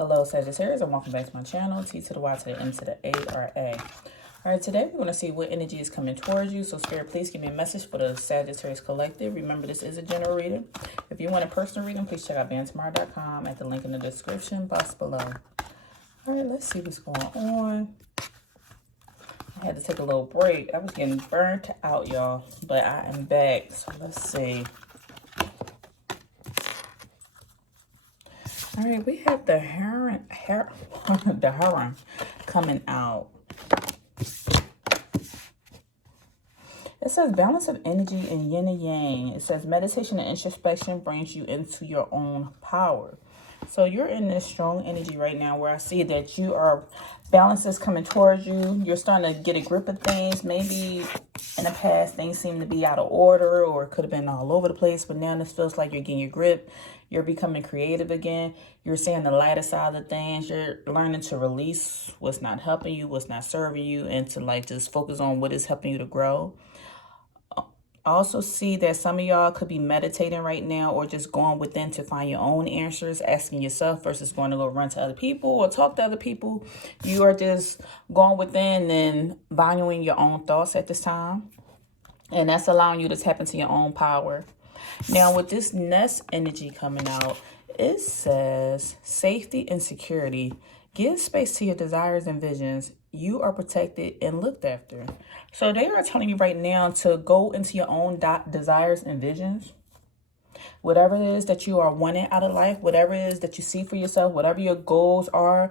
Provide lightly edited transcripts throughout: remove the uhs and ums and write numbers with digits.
Hello Sagittarius and welcome back to my channel, T to the Y to the M to the A or A. Alright, today we're going to see what energy is coming towards you. So Spirit, please give me a message for the Sagittarius Collective. Remember, this is a general reading. If you want a personal reading, please check out BeingTymara.com at the link in the description box below. Alright, let's see what's going on. I had to take a little break. I was getting burnt out, y'all, but I am back. So let's see. All right, we have the heron coming out. It says balance of energy in yin and yang. It says meditation and introspection brings you into your own power. So you're in this strong energy right now where I see that you are, balance is coming towards you. You're starting to get a grip of things. Maybe in the past things seem to be out of order or it could have been all over the place, but now this feels like you're getting your grip. You're becoming creative again. You're seeing the lighter side of things. You're learning to release what's not helping you, what's not serving you, and to like just focus on what is helping you to grow. I also see that some of y'all could be meditating right now or just going within to find your own answers, asking yourself versus going to go run to other people or talk to other people. You are just going within and valuing your own thoughts at this time. And that's allowing you to tap into your own power. Now, with this nest energy coming out, it says safety and security. Give space to your desires and visions. You are protected and looked after. So they are telling you right now to go into your own desires and visions. Whatever it is that you are wanting out of life, whatever it is that you see for yourself, whatever your goals are,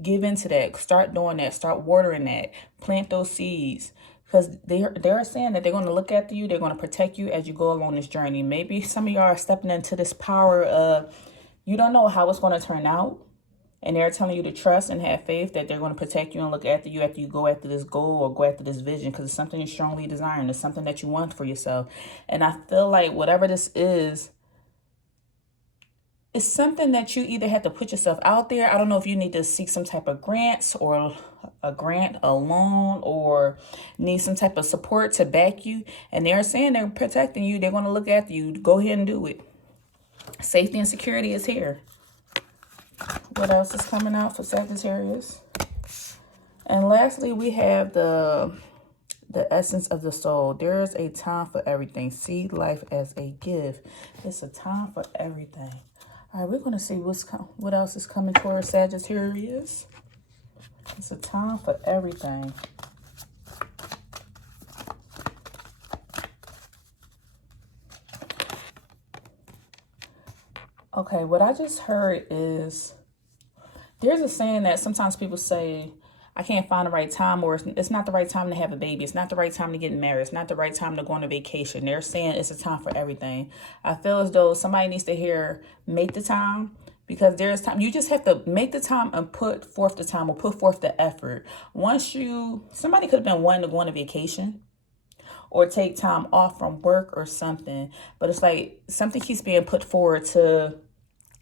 give into that. Start doing that. Start watering that. Plant those seeds. Because they're saying that they're going to look after you. They're going to protect you as you go along this journey. Maybe some of y'all are stepping into this power of you don't know how it's going to turn out. And they're telling you to trust and have faith that they're going to protect you and look after you go after this goal or go after this vision. Because it's something you're strongly desiring. It's something that you want for yourself. And I feel like whatever this is, it's something that you either have to put yourself out there. I don't know if you need to seek some type of grants or a grant, a loan, or need some type of support to back you. And they're saying they're protecting you. They're going to look after you. Go ahead and do it. Safety and security is here. What else is coming out for Sagittarius? And lastly, we have the essence of the soul. There is a time for everything. See life as a gift. It's a time for everything. All right, we're going to see what else is coming towards Sagittarius. It's a time for everything. Okay, what I just heard is there's a saying that sometimes people say, I can't find the right time, or it's not the right time to have a baby. It's not the right time to get married. It's not the right time to go on a vacation. They're saying it's a time for everything. I feel as though somebody needs to hear, make the time, because there's time. You just have to make the time and put forth the time or put forth the effort. Somebody could have been wanting to go on a vacation or take time off from work or something, but it's like something keeps being put forward to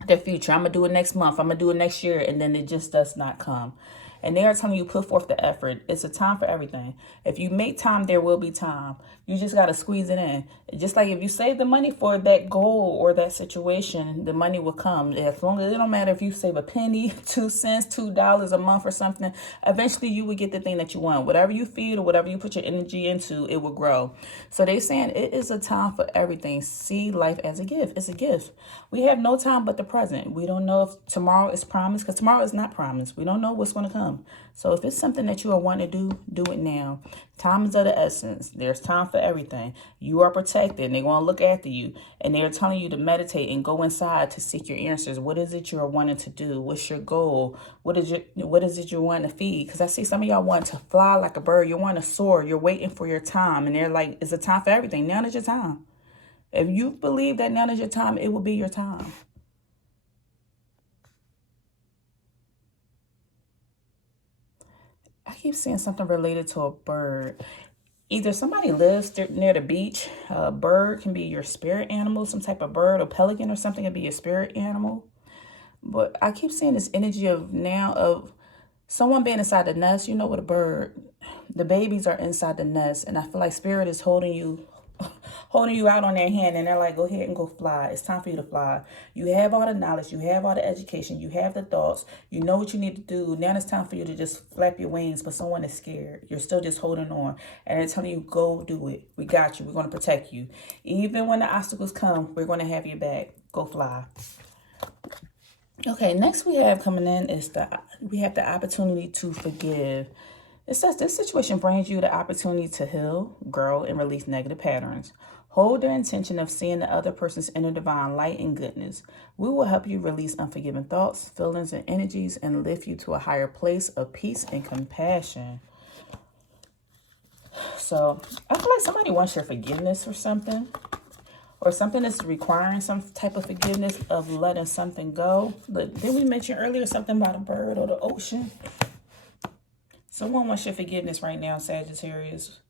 the future. I'm going to do it next month. I'm going to do it next year. And then it just does not come. And they are telling you put forth the effort. It's a time for everything. If you make time, there will be time. You just got to squeeze it in. Just like if you save the money for that goal or that situation, the money will come. As long as it don't matter if you save a penny, 2 cents, $2 a month or something, eventually you will get the thing that you want. Whatever you feed or whatever you put your energy into, it will grow. So they're saying it is a time for everything. See life as a gift. It's a gift. We have no time but the present. We don't know if tomorrow is promised, because tomorrow is not promised. We don't know what's going to come. So if it's something that you are wanting to do it now. Time is of the essence. There's time for everything. You are protected. They're going to look after you. And they're telling you to meditate and go inside to seek your answers. What is it you're wanting to do? What's your goal? What is it you're wanting to feed? Because I see some of y'all want to fly like a bird. You want to soar. You're waiting for your time. And they're like, it's a time for everything. Now is your time. If you believe that now is your time, it will be your time. I keep seeing something related to a bird. Either somebody lives near the beach. A bird can be your spirit animal. Some type of bird or pelican or something can be your spirit animal. But I keep seeing this energy of someone being inside the nest. You know, with a bird, the babies are inside the nest. And I feel like spirit is holding you holding you out on their hand, and they're like, go ahead and go fly. It's time for you to fly. You have all the knowledge. You have all the education. You have the thoughts. You know what you need to do. Now it's time for you to just flap your wings, but someone is scared. You're still just holding on, and they're telling you, go do it. We got you. We're going to protect you. Even when the obstacles come, we're going to have your back. Go fly. Okay, next we have coming in is we have the opportunity to forgive. It says this situation brings you the opportunity to heal, grow, and release negative patterns. Hold the intention of seeing the other person's inner divine light and goodness. We will help you release unforgiving thoughts, feelings, and energies and lift you to a higher place of peace and compassion. So I feel like somebody wants your forgiveness for something, or something that's requiring some type of forgiveness of letting something go. Look, didn't we mention earlier something about a bird or the ocean? Someone wants your forgiveness right now, Sagittarius.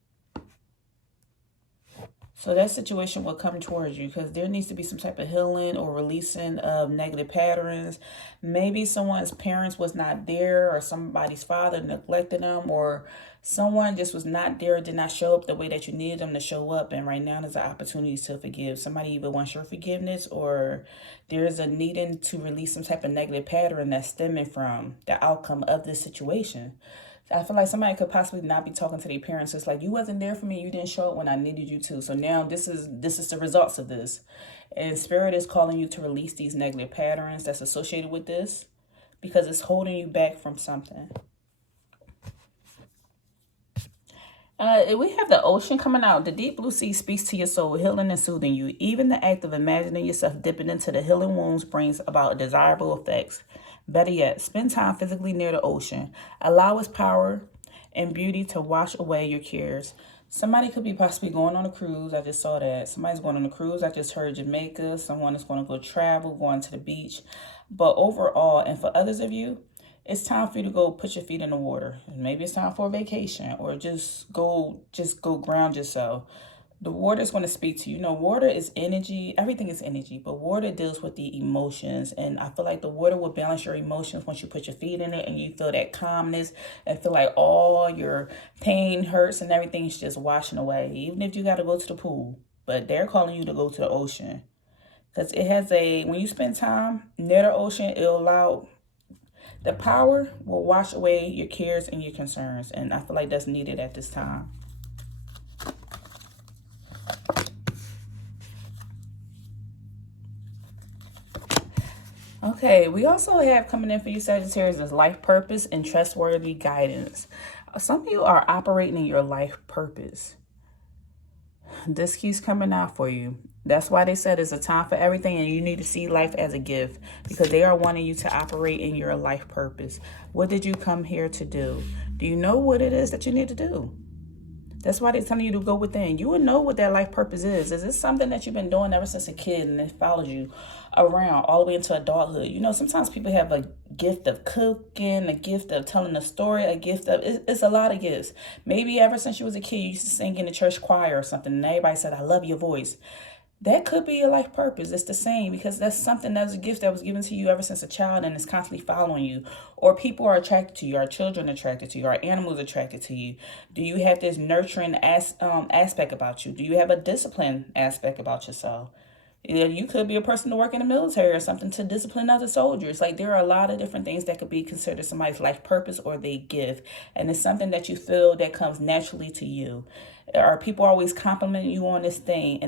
So that situation will come towards you because there needs to be some type of healing or releasing of negative patterns. Maybe someone's parents was not there, or somebody's father neglected them, or someone just was not there, did not show up the way that you needed them to show up. And right now there's an opportunity to forgive. Somebody either wants your forgiveness, or there's a needing to release some type of negative pattern that's stemming from the outcome of this situation. I feel like somebody could possibly not be talking to their parents. It's like, you wasn't there for me. You didn't show up when I needed you to. So now this is the results of this. And Spirit is calling you to release these negative patterns that's associated with this, because it's holding you back from something. We have the ocean coming out. The deep blue sea speaks to your soul, healing and soothing you. Even the act of imagining yourself dipping into the healing wounds brings about desirable effects. Better yet, spend time physically near the ocean. Allow its power and beauty to wash away your cares. Somebody could be possibly going on a cruise. I just saw that. Somebody's going on a cruise. I just heard Jamaica. Someone is going to go travel, going to the beach. But overall, and for others of you, it's time for you to go put your feet in the water. Maybe it's time for a vacation, or just go ground yourself. The water is going to speak to you. You know, water is energy. Everything is energy, but water deals with the emotions. And I feel like the water will balance your emotions once you put your feet in it and you feel that calmness and feel like all your pain, hurts, and everything is just washing away. Even if you got to go to the pool, but they're calling you to go to the ocean, because it has when you spend time near the ocean, it'll allow the power will wash away your cares and your concerns. And I feel like that's needed at this time. Okay, we also have coming in for you, Sagittarius, is life purpose and trustworthy guidance. Some of you are operating in your life purpose. This keeps coming out for you. That's why they said it's a time for everything, and you need to see life as a gift, because they are wanting you to operate in your life purpose. What did you come here to do? Do you know what it is that you need to do? That's why they're telling you to go within. You would know what that life purpose is. Is this something that you've been doing ever since a kid and it follows you around all the way into adulthood? You know, sometimes people have a gift of cooking, a gift of telling a story, a gift of, it's a lot of gifts. Maybe ever since you was a kid, you used to sing in the church choir or something, and everybody said, I love your voice. That could be your life purpose. It's the same, because that's something that was a gift that was given to you ever since a child, and it's constantly following you. Or people are attracted to you. Are children attracted to you? Are animals attracted to you? Do you have this nurturing aspect about you? Do you have a discipline aspect about yourself? You could be a person to work in the military or something to discipline other soldiers. Like, there are a lot of different things that could be considered somebody's life purpose or they give. And it's something that you feel that comes naturally to you. Are people always complimenting you on this thing?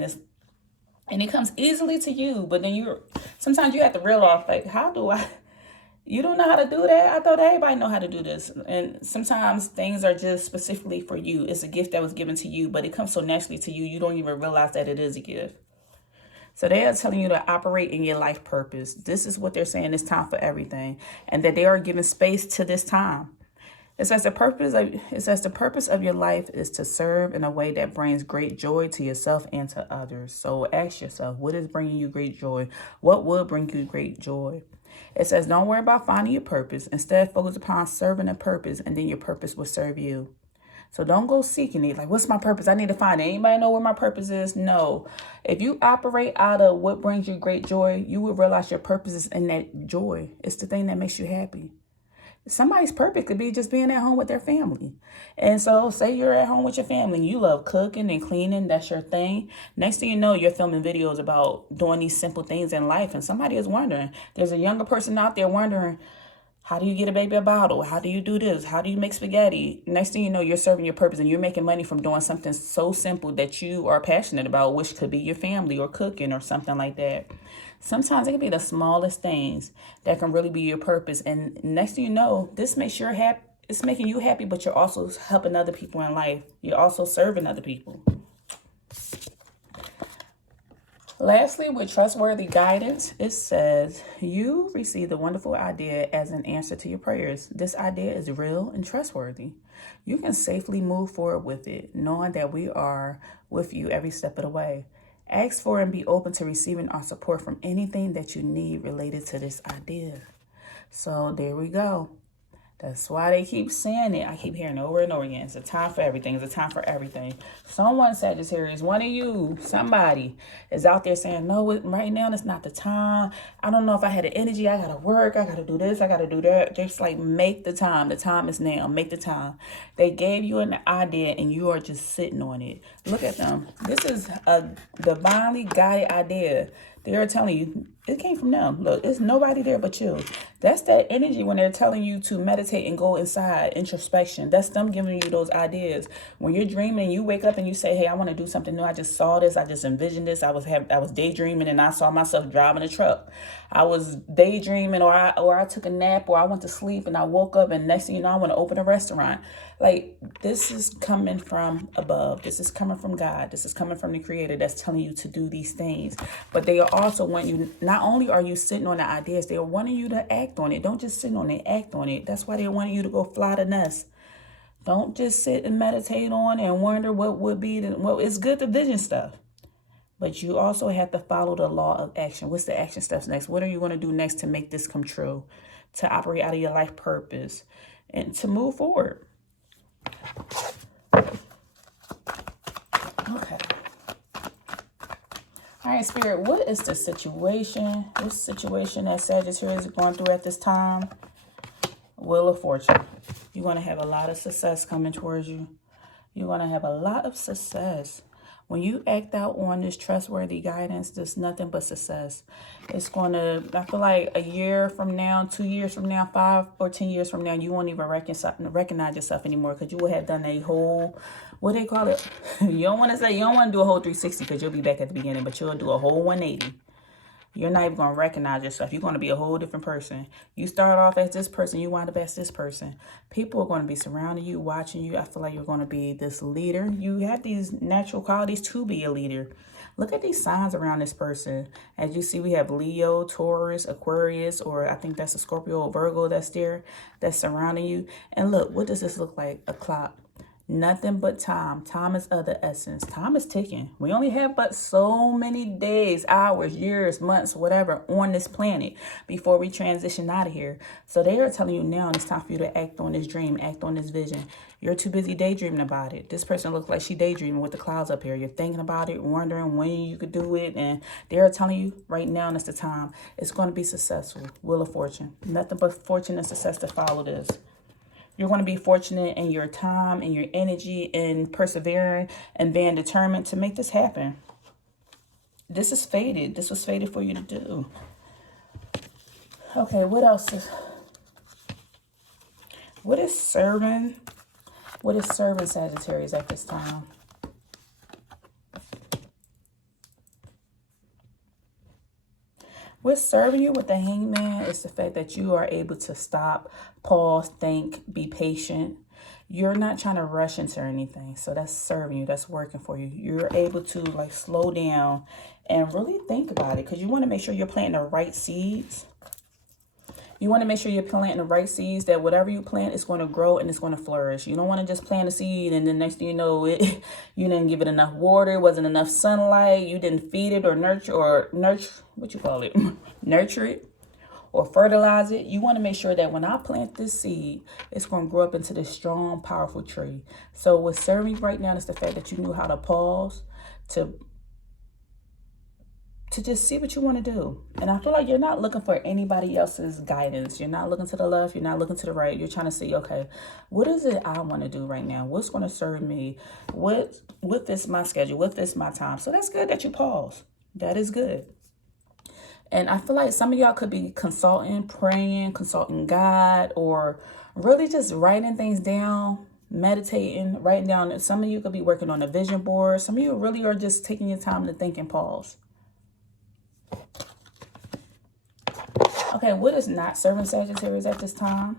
And it comes easily to you, but then sometimes you have to realize, like, you don't know how to do that? I thought everybody know how to do this. And sometimes things are just specifically for you. It's a gift that was given to you, but it comes so naturally to you, you don't even realize that it is a gift. So they are telling you to operate in your life purpose. This is what they're saying. It's time for everything. And that they are giving space to this time. It says the purpose of your life is to serve in a way that brings great joy to yourself and to others. So ask yourself, what is bringing you great joy? What will bring you great joy? It says, don't worry about finding your purpose. Instead, focus upon serving a purpose, and then your purpose will serve you. So don't go seeking it. Like, what's my purpose? I need to find it. Anybody know where my purpose is? No. If you operate out of what brings you great joy, you will realize your purpose is in that joy. It's the thing that makes you happy. Somebody's purpose could be just being at home with their family. And so say you're at home with your family, you love cooking and cleaning, that's your thing. Next thing you know, you're filming videos about doing these simple things in life, and somebody is wondering. There's a younger person out there wondering, how do you get a baby a bottle? How do you do this? How do you make spaghetti? Next thing you know, you're serving your purpose and you're making money from doing something so simple that you are passionate about, which could be your family or cooking or something like that. Sometimes it can be the smallest things that can really be your purpose. And next thing you know, this makes you happy. It's making you happy, but you're also helping other people in life. You're also serving other people. Lastly, with trustworthy guidance, it says, you receive the wonderful idea as an answer to your prayers. This idea is real and trustworthy. You can safely move forward with it, knowing that we are with you every step of the way. Ask for and be open to receiving our support from anything that you need related to this idea. So there we go. That's why they keep saying it. I keep hearing it over and over again. It's a time for everything. It's a time for everything. Someone, Sagittarius, one of you, somebody is out there saying, no, right now it's not the time. I don't know if I had the energy. I got to work. I got to do this. I got to do that. Just like, make the time. The time is now. Make the time. They gave you an idea and you are just sitting on it. Look at them. This is a divinely guided idea. They are telling you, it came from them. Look, it's nobody there but you. That's that energy when they're telling you to meditate and go inside, introspection. That's them giving you those ideas. When you're dreaming, you wake up and you say, hey, I want to do something new. I just saw this. I just envisioned this. I was daydreaming and I saw myself driving a truck. I was daydreaming, or I took a nap, or I went to sleep and I woke up and next thing you know, I want to open a restaurant. Like, this is coming from above. This is coming from God. This is coming from the Creator that's telling you to do these things. But they also want you, not only are you sitting on the ideas, they are wanting you to act on it. Don't just sit on it, act on it. That's why they want you to go fly the nest. Don't just sit and meditate on and wonder what would be. Well, it's good to vision stuff. But you also have to follow the law of action. What's the action steps next? What are you going to do next to make this come true? To operate out of your life purpose and to move forward. Okay. All right, Spirit, what is the situation? What situation that Sagittarius is going through at this time? Wheel of Fortune. You're going to have a lot of success coming towards you. You're going to have a lot of success. When you act out on this trustworthy guidance, there's nothing but success. It's going to, I feel like a year from now, 2 years from now, 5 or 10 years from now, you won't even recognize yourself anymore because you will have done a whole, what do they call it? You don't want to do a whole 360 because you'll be back at the beginning, but you'll do a whole 180. You're not even going to recognize yourself. You're going to be a whole different person. You start off as this person, you wind up as this person. People are going to be surrounding you, watching you. I feel like you're going to be this leader. You have these natural qualities to be a leader. Look at these signs around this person. As you see, we have Leo, Taurus, Aquarius, or I think that's a Scorpio or Virgo that's there, that's surrounding you. And look, what does this look like? A clock. Nothing but time. Time is of the essence. Time is ticking. We only have but so many days, hours, years, months, whatever on this planet before we transition out of here. So they are telling you now it's time for you to act on this dream, act on this vision. You're too busy daydreaming about it. This person looks like she daydreaming with the clouds up here. You're thinking about it, wondering when you could do it. And they are telling you right now is the time. It's going to be successful. Wheel of Fortune. Nothing but fortune and success to follow this. You're going to be fortunate in your time and your energy and persevering and being determined to make this happen. This is fated. This was fated for you to do. Okay, what else? What is serving Sagittarius at this time? What's serving you with the Hangman is the fact that you are able to stop, pause, think, be patient. You're not trying to rush into anything. So that's serving you. That's working for you. You're able to like slow down and really think about it because you want to make sure you're planting the right seeds. You want to make sure you're planting the right seeds, that whatever you plant is going to grow and it's going to flourish. You don't want to just plant a seed and then next thing you know, you didn't give it enough water, wasn't enough sunlight, you didn't feed it or nurture, nurture it or fertilize it. You want to make sure that when I plant this seed, it's going to grow up into this strong, powerful tree. So what's serving right now is the fact that you knew how to pause, to to just see what you want to do. And I feel like you're not looking for anybody else's guidance. You're not looking to the left. You're not looking to the right. You're trying to see, okay, what is it I want to do right now? What's going to serve me? What fits my schedule? What fits my time? So that's good that you pause. That is good. And I feel like some of y'all could be consulting, praying, consulting God, or really just writing things down, meditating, writing down. Some of you could be working on a vision board. Some of you really are just taking your time to think and pause. Okay, what is not serving Sagittarius at this time?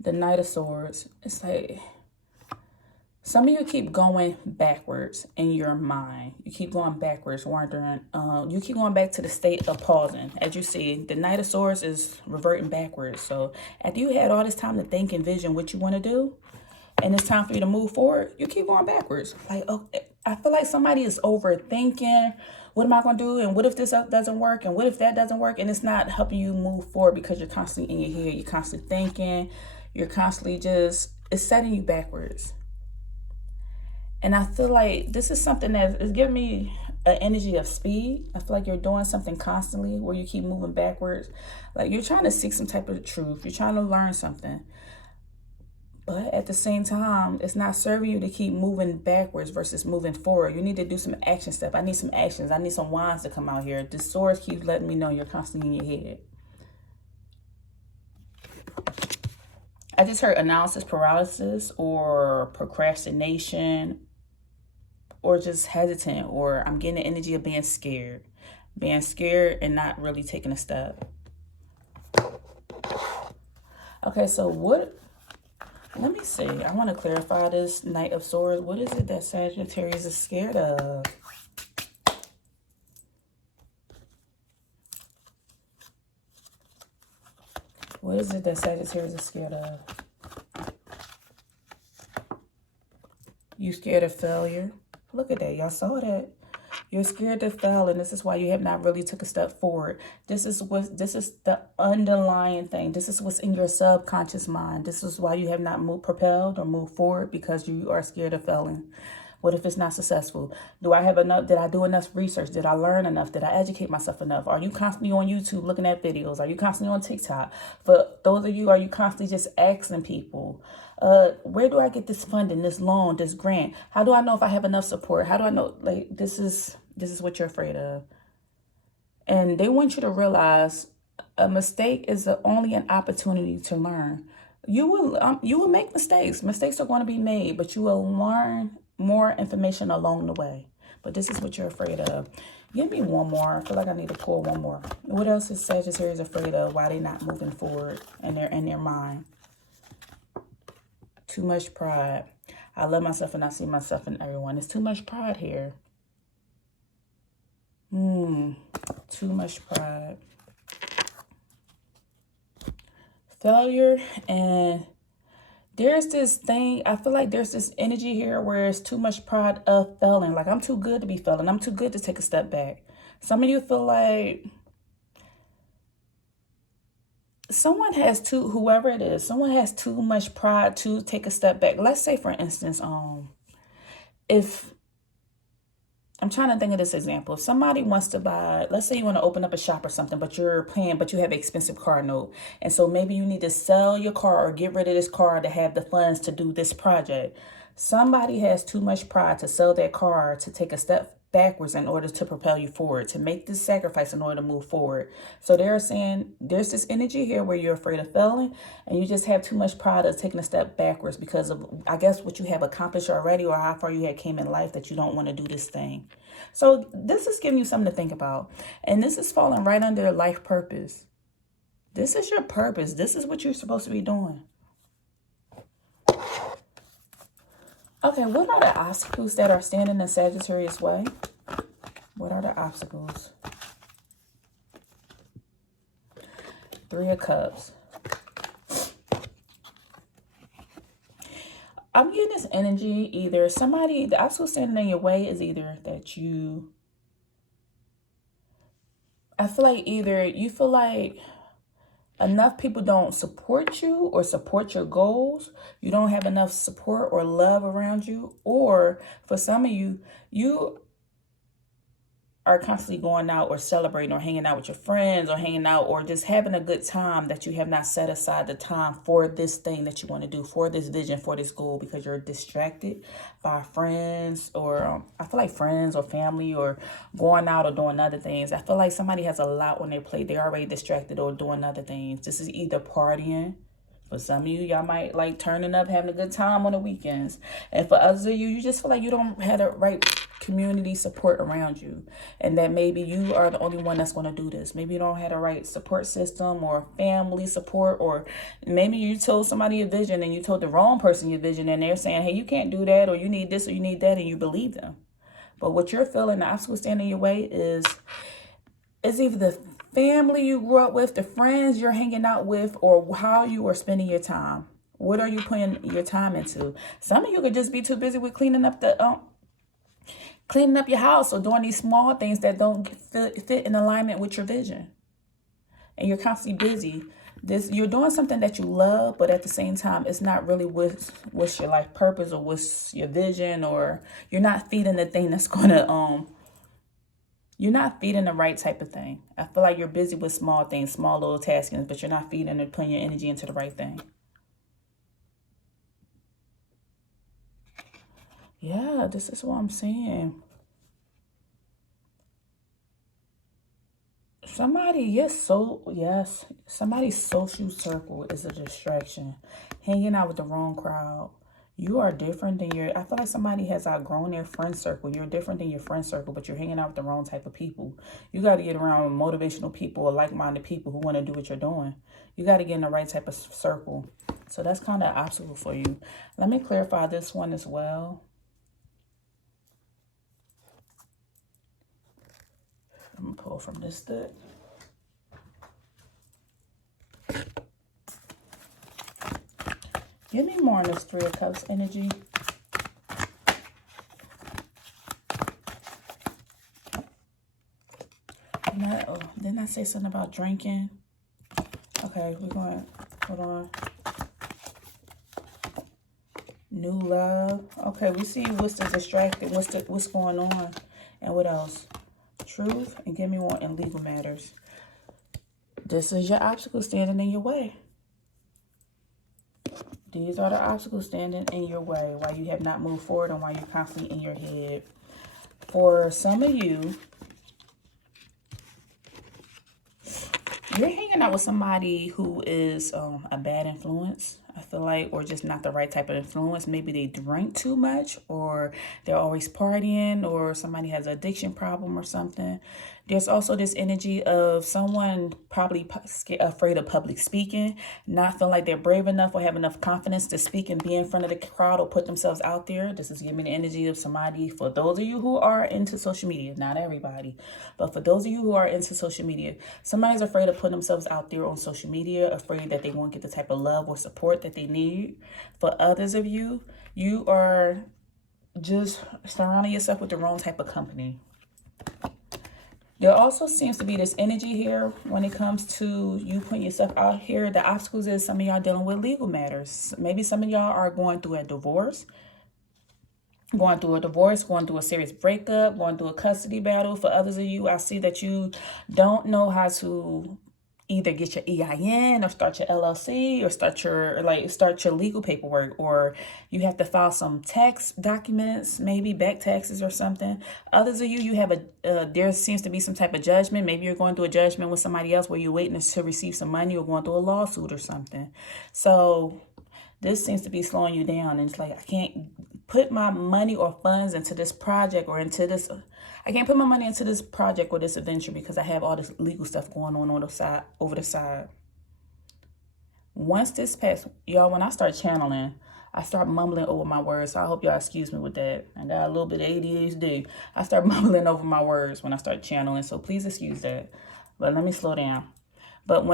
The Knight of Swords. It's like some of you keep going backwards in your mind. You keep going backwards, wondering. You keep going back to the state of pausing. As you see, the Knight of Swords is reverting backwards. So after you had all this time to think and vision what you want to do, and it's time for you to move forward, you keep going backwards. Like, okay, I feel like somebody is overthinking. What am I going to do? And what if this doesn't work? And what if that doesn't work? And it's not helping you move forward because you're constantly in your head. You're constantly thinking. You're constantly just, it's setting you backwards. And I feel like this is something that is giving me an energy of speed. I feel like you're doing something constantly where you keep moving backwards. Like you're trying to seek some type of truth. You're trying to learn something. But at the same time, it's not serving you to keep moving backwards versus moving forward. You need to do some action step. I need some actions. I need some wands to come out here. The swords keep letting me know you're constantly in your head. I just heard analysis paralysis or procrastination or just hesitant, or I'm getting the energy of being scared. Being scared and not really taking a step. Okay, so what... Let me see. I want to clarify this Knight of Swords. What is it that Sagittarius is scared of? What is it that Sagittarius is scared of? You scared of failure? Look at that. Y'all saw that. You're scared to fail, and this is why you have not really took a step forward. This is the underlying thing. This is what's in your subconscious mind. This is why you have not propelled or moved forward, because you are scared of failing. What if it's not successful? Do I have enough? Did I do enough research? Did I learn enough? Did I educate myself enough? Are you constantly on YouTube looking at videos? Are you constantly on TikTok? For those of you, are you constantly just asking people, where do I get this funding, this loan, this grant? How do I know if I have enough support? How do I know? Like, this is what you're afraid of. And they want you to realize a mistake is only an opportunity to learn. You will make mistakes. Mistakes are going to be made, but you will learn more information along the way. But this is what you're afraid of. Give me one more. I feel like I need to pull one more. What else is Sagittarius afraid of? Why they not moving forward in their mind? Too much pride. I love myself and I see myself in everyone. There's too much pride here. Too much pride. Failure, and there's this thing, I feel like there's this energy here where it's too much pride of failing. Like, I'm too good to be failing. I'm too good to take a step back. Some of you feel like someone has whoever it is, someone has too much pride to take a step back. Let's say, for instance, if I'm trying to think of this example. If somebody wants to buy, let's say you want to open up a shop or something, but you have an expensive car note. And so maybe you need to sell your car or get rid of this car to have the funds to do this project. Somebody has too much pride to sell their car to take a step backwards in order to propel you forward, to make this sacrifice in order to move forward. So they're saying there's this energy here where you're afraid of failing and you just have too much pride of taking a step backwards because of, I guess, what you have accomplished already or how far you had came in life that you don't want to do this thing. So this is giving you something to think about. And this is falling right under life purpose. This is your purpose. This is what you're supposed to be doing. Okay, what are the obstacles that are standing in Sagittarius' way? What are the obstacles? Three of Cups. I'm getting this energy, either somebody, the obstacle standing in your way is either that you, I feel like either you feel like enough people don't support you or support your goals. You don't have enough support or love around you. Or for some of you, you are constantly going out or celebrating or hanging out with your friends or hanging out or just having a good time, that you have not set aside the time for this thing that you want to do, for this vision, for this goal, because you're distracted by friends or I feel like friends or family or going out or doing other things. I feel like somebody has a lot on their plate. They're already distracted or doing other things. This is either partying. For some of you, y'all might like turning up, having a good time on the weekends. And for others of you, you just feel like you don't have the right community support around you. And that maybe you are the only one that's going to do this. Maybe you don't have the right support system or family support. Or maybe you told somebody your vision and you told the wrong person your vision. And they're saying, hey, you can't do that, or you need this, or you need that. And you believe them. But what you're feeling, the obstacle standing in your way is either the family you grew up with, the friends you're hanging out with, or how you are spending your time. What are you putting your time into? Some of you could just be too busy with cleaning up your house or doing these small things that don't fit in alignment with your vision. And you're constantly busy. You're doing something that you love, but at the same time, it's not really what's your life purpose or what's your vision, or you're not feeding the thing that's gonna You're not feeding the right type of thing. I feel like you're busy with small things, small little taskings, but you're not feeding and putting your energy into the right thing. Yeah, this is what I'm saying. Somebody's social circle is a distraction. Hanging out with the wrong crowd. You are different than I feel like somebody has outgrown their friend circle. You're different than your friend circle, but you're hanging out with the wrong type of people. You got to get around motivational people or like-minded people who want to do what you're doing. You got to get in the right type of circle. So that's kind of an obstacle for you. Let me clarify this one as well. I'm going to pull from this deck. Give me more on this Three of Cups energy. Didn't I say something about drinking? Okay, we're going, hold on. New love. Okay, we see what's the distracted, what's going on, and what else? Truth, and give me one in legal matters. This is your obstacle standing in your way. These are the obstacles standing in your way, why you have not moved forward and why you're constantly in your head. For some of you, you're hanging out with somebody who is a bad influence, I feel like, or just not the right type of influence. Maybe they drink too much, or they're always partying, or somebody has an addiction problem or something. There's also this energy of someone probably afraid of public speaking, not feeling like they're brave enough or have enough confidence to speak and be in front of the crowd or put themselves out there. This is giving the energy of somebody, for those of you who are into social media, not everybody, but for those of you who are into social media, somebody's afraid of putting themselves out there on social media, afraid that they won't get the type of love or support that they need. For others of you, you are just surrounding yourself with the wrong type of company. There also seems to be this energy here when it comes to you putting yourself out here. The obstacles is some of y'all dealing with legal matters. Maybe some of y'all are going through a divorce, going through a serious breakup, going through a custody battle. For others of you, I see that you don't know how to either get your EIN or start your LLC or start your legal paperwork, or you have to file some tax documents, maybe back taxes or something. Others of you, you have there seems to be some type of judgment. Maybe you're going through a judgment with somebody else where you're waiting to receive some money, or going through a lawsuit or something. So this seems to be slowing you down, and it's like, I can't put my money or funds into this project or into this. I can't put my money into this project or this adventure because I have all this legal stuff going on over the side. Once this passes, y'all, when I start channeling, I start mumbling over my words. So I hope y'all excuse me with that. I got a little bit of ADHD. I start mumbling over my words when I start channeling. So please excuse that. But let me slow down. But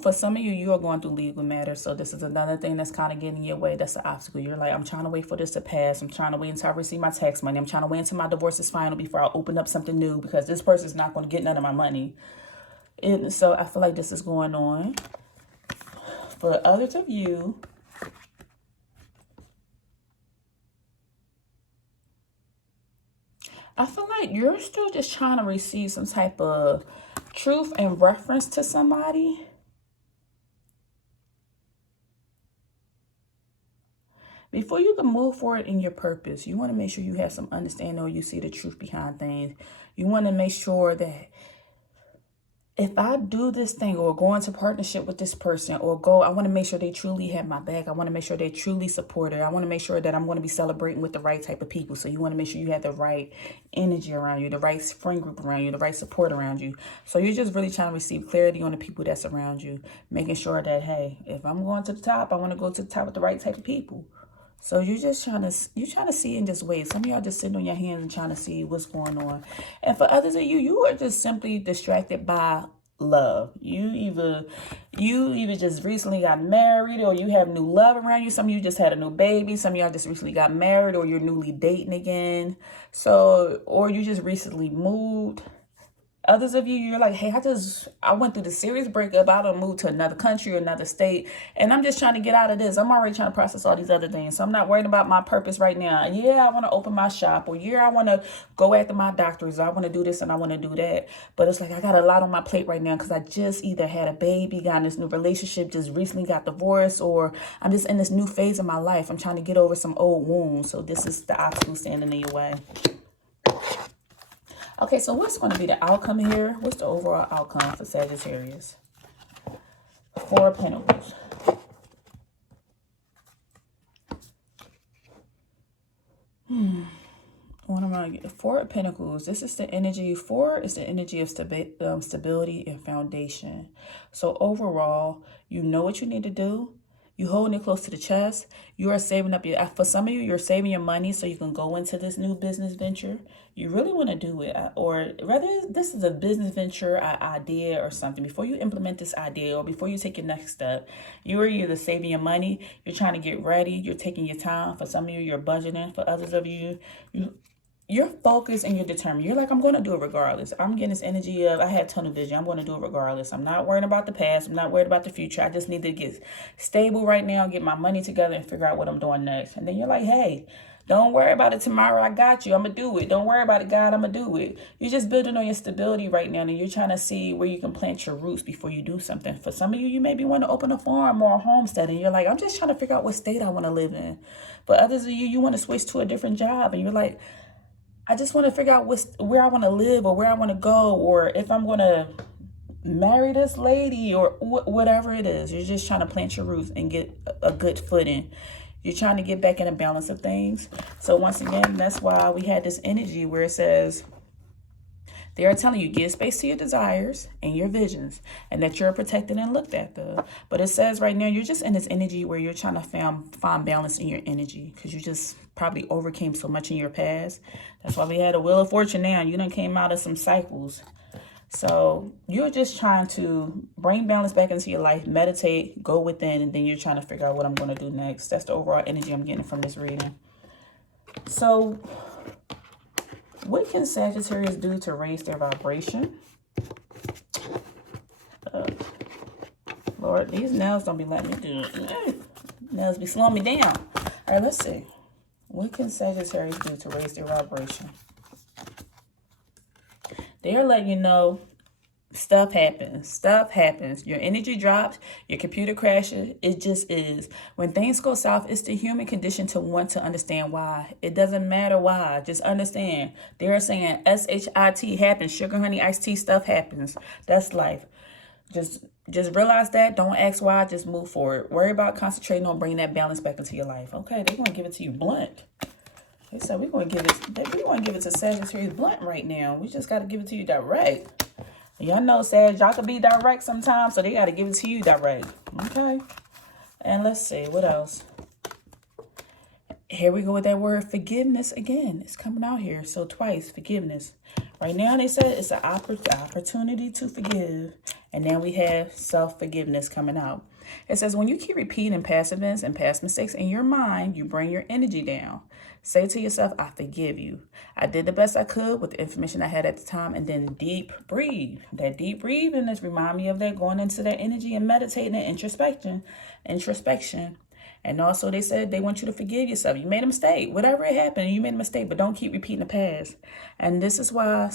for some of you, you are going through legal matters. So this is another thing that's kind of getting in your way. That's an obstacle. You're like, I'm trying to wait for this to pass. I'm trying to wait until I receive my tax money. I'm trying to wait until my divorce is final before I open up something new, because this person's not going to get none of my money. And so I feel like this is going on. For others of you, I feel like you're still just trying to receive some type of truth in reference to somebody. Before you can move forward in your purpose, you want to make sure you have some understanding or you see the truth behind things. You want to make sure that if I do this thing or go into partnership with this person or I want to make sure they truly have my back. I want to make sure they truly support it. I want to make sure that I'm going to be celebrating with the right type of people. So you want to make sure you have the right energy around you, the right friend group around you, the right support around you. So you're just really trying to receive clarity on the people that's around you, making sure that, hey, if I'm going to the top, I want to go to the top with the right type of people. So you're just trying to see in this way. Some of y'all just sitting on your hands and trying to see what's going on. And for others of you, you are just simply distracted by love. You either just recently got married or you have new love around you. Some of you just had a new baby. Some of y'all just recently got married or you're newly dating again. So, or you just recently moved. Others of you, you're like, hey, I went through the serious breakup. I done moved to another country or another state. And I'm just trying to get out of this. I'm already trying to process all these other things. So I'm not worried about my purpose right now. Yeah, I want to open my shop. Or yeah, I want to go after my doctors. I want to do this and I want to do that. But it's like, I got a lot on my plate right now because I just either had a baby, got in this new relationship, just recently got divorced, or I'm just in this new phase of my life. I'm trying to get over some old wounds. So this is the obstacle standing in your way. Okay, so what's going to be the outcome here? What's the overall outcome for Sagittarius? Four of Pentacles. What am I getting? Four of Pentacles. This is the energy. Four is the energy of stability and foundation. So overall, you know what you need to do. You holding it close to the chest. You are saving up for some of you, you're saving your money so you can go into this new business venture. You really want to do it, or rather, this is a business venture idea or something. Before you implement this idea or before you take your next step, you are either saving your money, you're trying to get ready, you're taking your time. For some of you, you're budgeting. For others of you, you're focused and you're determined. You're like, I'm going to do it regardless. I'm getting this energy of, I had tunnel vision. I'm going to do it regardless. I'm not worried about the past. I'm not worried about the future. I just need to get stable right now, get my money together and figure out what I'm doing next. And then you're like, hey, don't worry about it tomorrow. I got you. I'm going to do it. Don't worry about it, God. I'm going to do it. You're just building on your stability right now. And you're trying to see where you can plant your roots before you do something. For some of you, you maybe want to open a farm or a homestead. And you're like, I'm just trying to figure out what state I want to live in. For others of you, you want to switch to a different job. And you're like, I just want to figure out where I want to live or where I want to go, or if I'm going to marry this lady or whatever it is. You're just trying to plant your roots and get a good footing. You're trying to get back in a balance of things. So once again, that's why we had this energy where it says, they are telling you, give space to your desires and your visions and that you're protected and looked after. But it says right now, you're just in this energy where you're trying to find balance in your energy because you just probably overcame so much in your past. That's why we had a Wheel of Fortune now. You done came out of some cycles. So you're just trying to bring balance back into your life, meditate, go within, and then you're trying to figure out what I'm going to do next. That's the overall energy I'm getting from this reading. So what can Sagittarius do to raise their vibration? Lord, these nails don't be letting me do it. Nails be slowing me down. All right, let's see. What can Sagittarius do to raise their vibration? They are letting you know stuff happens. Stuff happens. Your energy drops. Your computer crashes. It just is. When things go south, it's the human condition to want to understand why. It doesn't matter why. Just understand. They're saying SHIT happens. Sugar, honey, iced tea stuff happens. That's life. Just realize that. Don't ask why. Just move forward. Worry about concentrating on bringing that balance back into your life. Okay, they're going to give it to you blunt. They said we're going to give it to Sagittarius blunt right now. We just got to give it to you direct. Y'all know, Sag, y'all can be direct sometimes, so they got to give it to you direct. Okay. And let's see, what else? Here we go with that word forgiveness again. It's coming out here. So twice, forgiveness. Right now, they said it's an opportunity to forgive And now we have self-forgiveness coming out. It says, when you keep repeating past events and past mistakes in your mind, you bring your energy down. Say to yourself, I forgive you. I did the best I could with the information I had at the time. And then deep breathe. That deep breathing is remind me of that, going into that energy and meditating and introspection. And also they said they want you to forgive yourself. You made a mistake. Whatever it happened, you made a mistake, but don't keep repeating the past. And this is why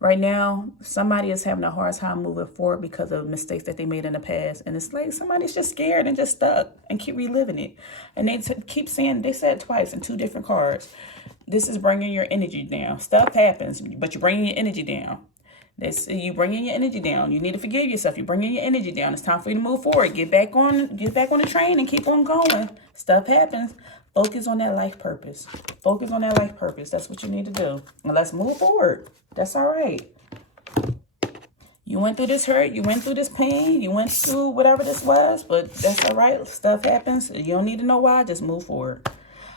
right now, somebody is having a hard time moving forward because of mistakes that they made in the past. And it's like somebody's just scared and just stuck and keep reliving it. And they keep saying, they said it twice in 2 different cards. This is bringing your energy down. Stuff happens, but you're bringing your energy down. You bringing your energy down. You need to forgive yourself. You're bringing your energy down. It's time for you to move forward. Get back on the train and keep on going. Stuff happens. Focus on that life purpose. Focus on that life purpose. That's what you need to do. And let's move forward. That's all right. You went through this hurt. You went through this pain. You went through whatever this was. But that's all right. Stuff happens. You don't need to know why. Just move forward.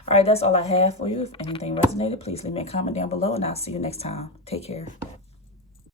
All right. That's all I have for you. If anything resonated, please leave me a comment down below. And I'll see you next time. Take care.